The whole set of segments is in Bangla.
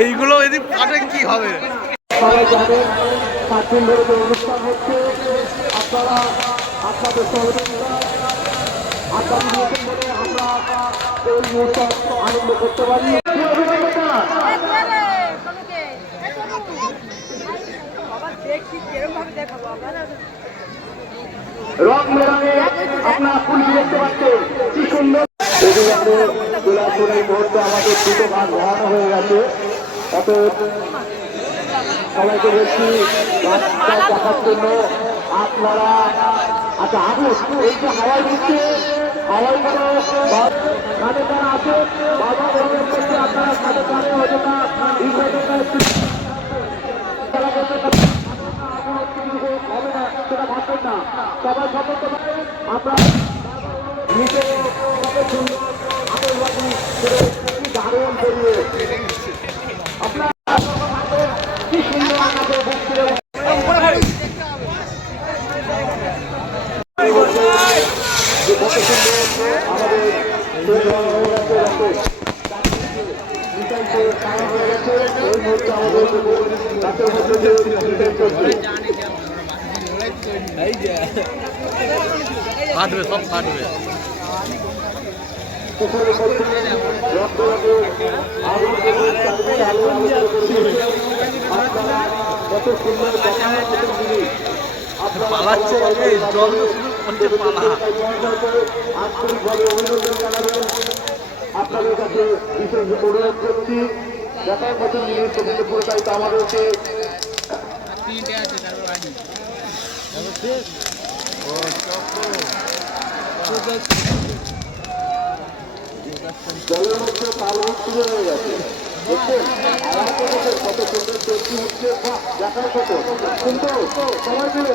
এইগুলো যদি পাঠে কি হবে? সবাই জানেন 7 দিন ধরে যে অনুষ্ঠান হচ্ছে, আপনারা আপনাদের সহযোগিতা আগামী দিন বলে আমরা এই অনুষ্ঠান আনন্দ করতে পারি। রং মেলানে আপনারা পুলিশ দেখতে পাচ্ছেন কি সুন্দর। এই মুহূর্তে আমাদের দুটো ভাগ ভাগ হয়ে গেছে। অতএব সবাইকে বলছি দেখার জন্য আপনারা আচ্ছা আগুন এই যে হাওয়াই দিচ্ছে, হাওয়াই কানে যারা আছে বাবা অনুরোধ করছে আপনারা কানে কানে হয়তো না এই ঘটনা একটু হবে না, সেটা ভাববেন না। সবাই সতর্ক থাকবেন। আপনারা নিচে সুন্দর আতঙ্কবাদী কি দারুণ বেরিয়ে আপনার কি সুন্দর আমাদের বক্তব্য কাটবে, সব কাটবে। পালাচ্ছে জল শুধু পালা। আন্তরিকভাবে অভিনন্দন জানাবেন। আপনাদের কাছে বিশেষ অনুরোধ করছি, যথার মতো জিনিস পুরোটাই আমাদেরকে জলের মধ্যে তাল শুরু হয়ে গেছে। কত সুন্দর তৈরি হচ্ছে, দেখার কত কিন্তু সবাই মিলে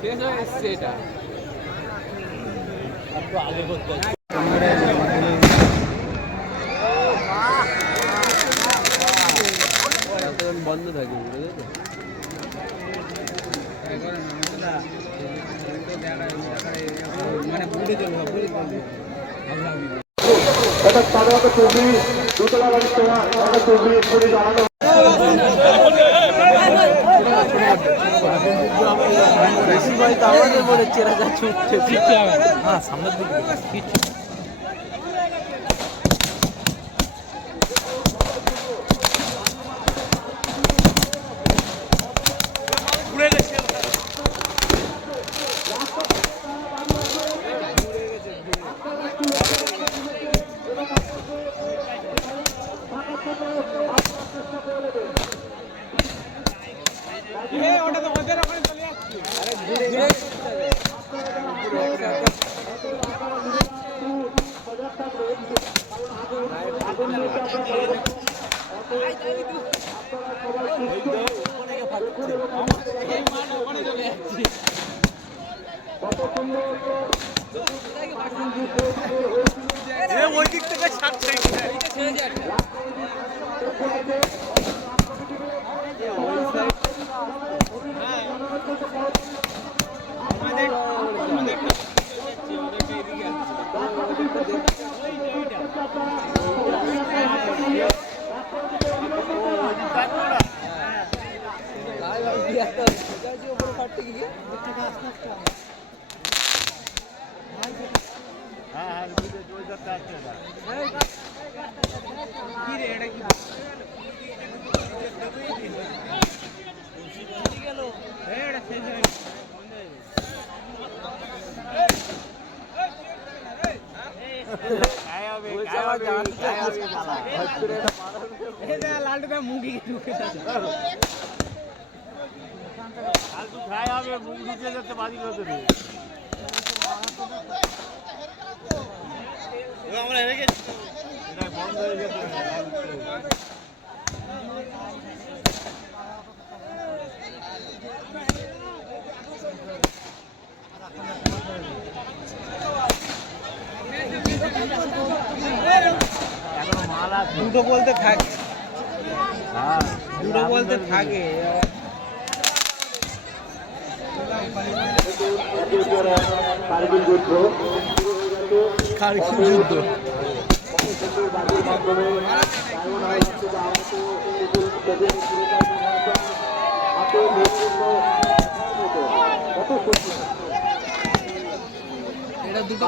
শেষ হয়ে এসছে এটা। একটু আগে করতে বন্ধ থাকে মানে বুঝে চলবে এটা সাধারণত চব্বিশ দোতলা বাড়ির তোমার চব্বিশ করে জানানো আমাদের বলেছে এরা যা ছুটছে হ্যাঁ সামনের দিকে ওই দিক থেকে লালটা মুখে ঢুকে খাই হবে মুখ ঢুকে যাচ্ছে বাজি করতে আমরা হেরে গেছি এটা বন্ধ হয়ে গেছে দুটো বলতে থাকে দুটো বলতে থাকে কার্গিল যুদ্ধ কার্গিল যুদ্ধ এটা দুটো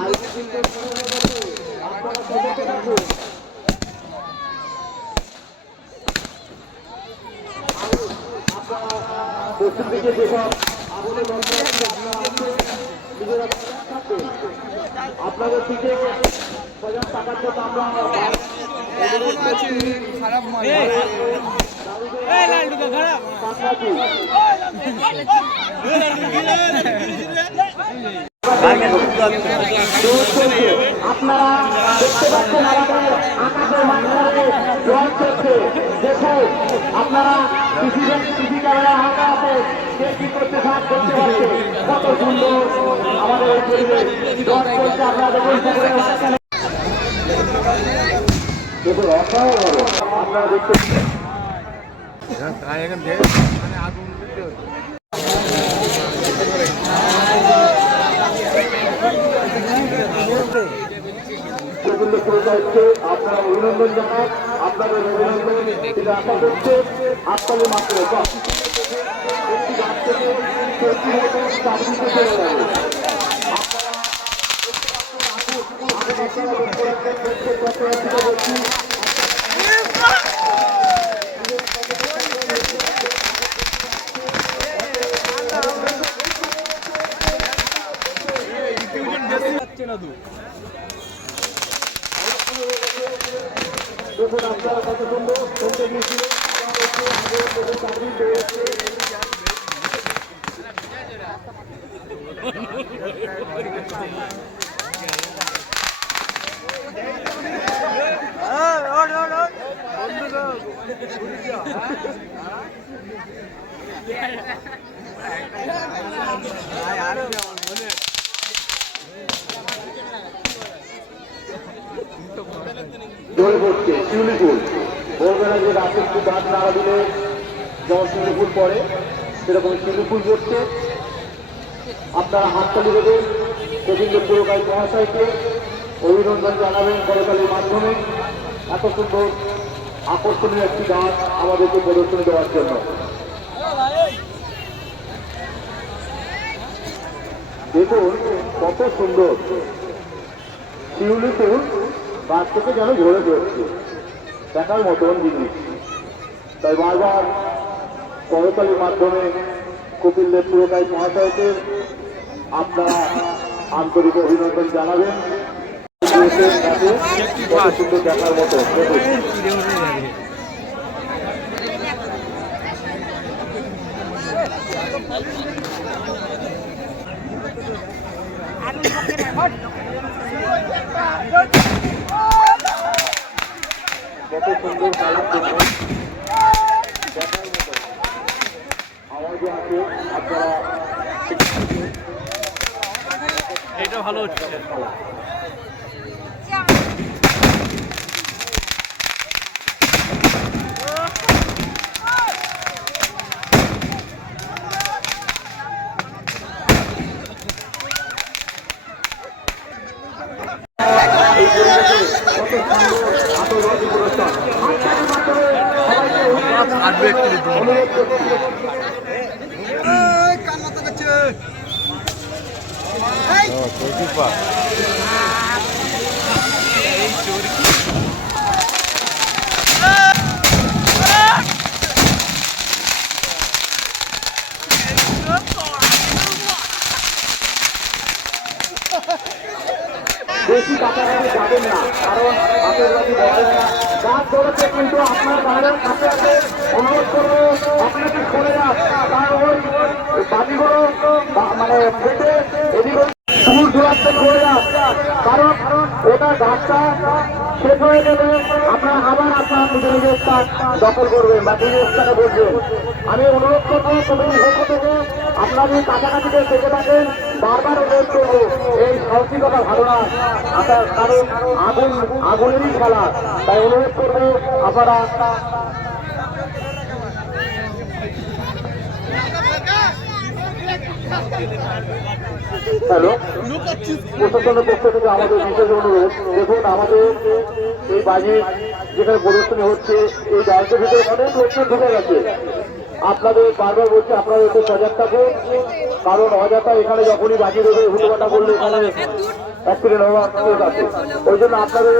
পশ্চিম দিকে যেসব আপনাদের দিকে সজাগ থাকার জন্য আমরা খারাপ মাল আপনারা দেখতে পাচ্ছেন আমাদের আকাশের মাঝখানে জল চলছে দেখুন আপনারা সিসি ক্যামেরা হাতে হাতে কে কি করতে সাহায্য করতে পারছে কত সুন্দর আমাদের এই পরিবেশ জল চলছে আপনারা দেখুন দেখুন অসাধারণ আপনারা দেখতে আপনারা অভিনন্দন জানান আপনাদের অভিনন্দন আশা করছে আপনাদের মাত্র একটি গাছ থেকে চাকরিতে চলে যাবে দেখুন আপনারা কত সুন্দর শুনতে গিয়েছিলেন জলে পড়ছে শিউলি ফুল ভোরবেলা যে রাতের একটু গাছ নাড়া দিলে যেমন শিউলি ফুল পড়ে সেরকম শিউলি ফুল পড়ছে আপনারা হাততালি দেবেন গোবিন্দ পুরকাই মহাশয়কে অভিনন্দন জানাবেন করতালির মাধ্যমে এত সুন্দর আকর্ষণীয় একটি গাছ আমাদেরকে প্রদর্শনী দেওয়ার জন্য দেখুন কত সুন্দর শিউলি ফুল গাছ থেকে যেন ঝরে পড়ছে দেখার মতন জিনিস তাই বারবার করতালির মাধ্যমে কপিল দেব পুরকাই মহাশয়কে আপনারা আন্তরিক অভিনন্দন জানাবেন কত সুন্দর দেখার মতো কত সুন্দর কালার দেখুন, দেখার মতো আওয়াজও আছে। আপনারা এটা ভালো হচ্ছে। বেশি কাছাকাছি যাবেন না, কারণ আতঙ্কবাদী বলা যায় না। গাছ ধরেছে কিন্তু আপনার বাইরের কাছে আছে, অনুরোধ করবো আপনাকে সরে যান, কারণ ওই বাড়িগুলো মানে ফেটে এদিকে ফুল ধোয়াতে সরে যান, কারণ ওটা গাছটা শেষ হয়ে গেলে আপনার আবার আপনার নিজের নিজের স্থান দখল করবেন বা নিজের স্থানে বসবেন। আমি অনুরোধ করবো কমিটির পক্ষ থেকে আপনাদের কাছাকাছিতে থেকে থাকেন, বারবার অনুরোধ করবো এই সাহসিকতা ভালো না, আপনার কারণ আগুনেরই খেলা, তাই অনুরোধ করবো আপনারা হ্যালো প্রশাসনের পক্ষ থেকে আমাদের বিশেষ অনুরোধ, দেখুন আমাদের এই বাজি যেখানে প্রদর্শনী হচ্ছে এই জায়গার ভিতরে অনেক লোকজন ঢুকে গেছে। আপনাদের বারবার বলছি আপনারা একটু সজাগ থাকুন, কারণ অযথা এখানে যখনই বাজি দেবে হুটোপাটা করলে এখানে অ্যাক্সিডেন্ট হওয়ার কেস আছে। ওই জন্য আপনাদের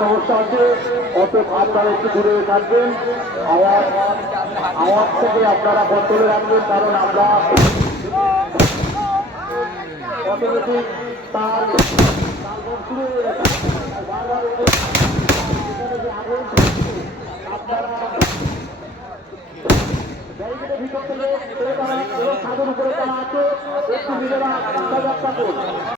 সমস্যা আছে, অত আপনারা একটু দূরে থাকবেন, আওয়াজ থেকে আপনারা কন্ট্রোলে রাখবেন, কারণ আমরা অটোমেটিক তার শুরু হয়ে গেছে। আপনারা ব্যারিকেডের ভিতর থেকে তারা এবং ছাদের উপরে তারা আছে, একটু নিজেরা সজাগ থাকুন।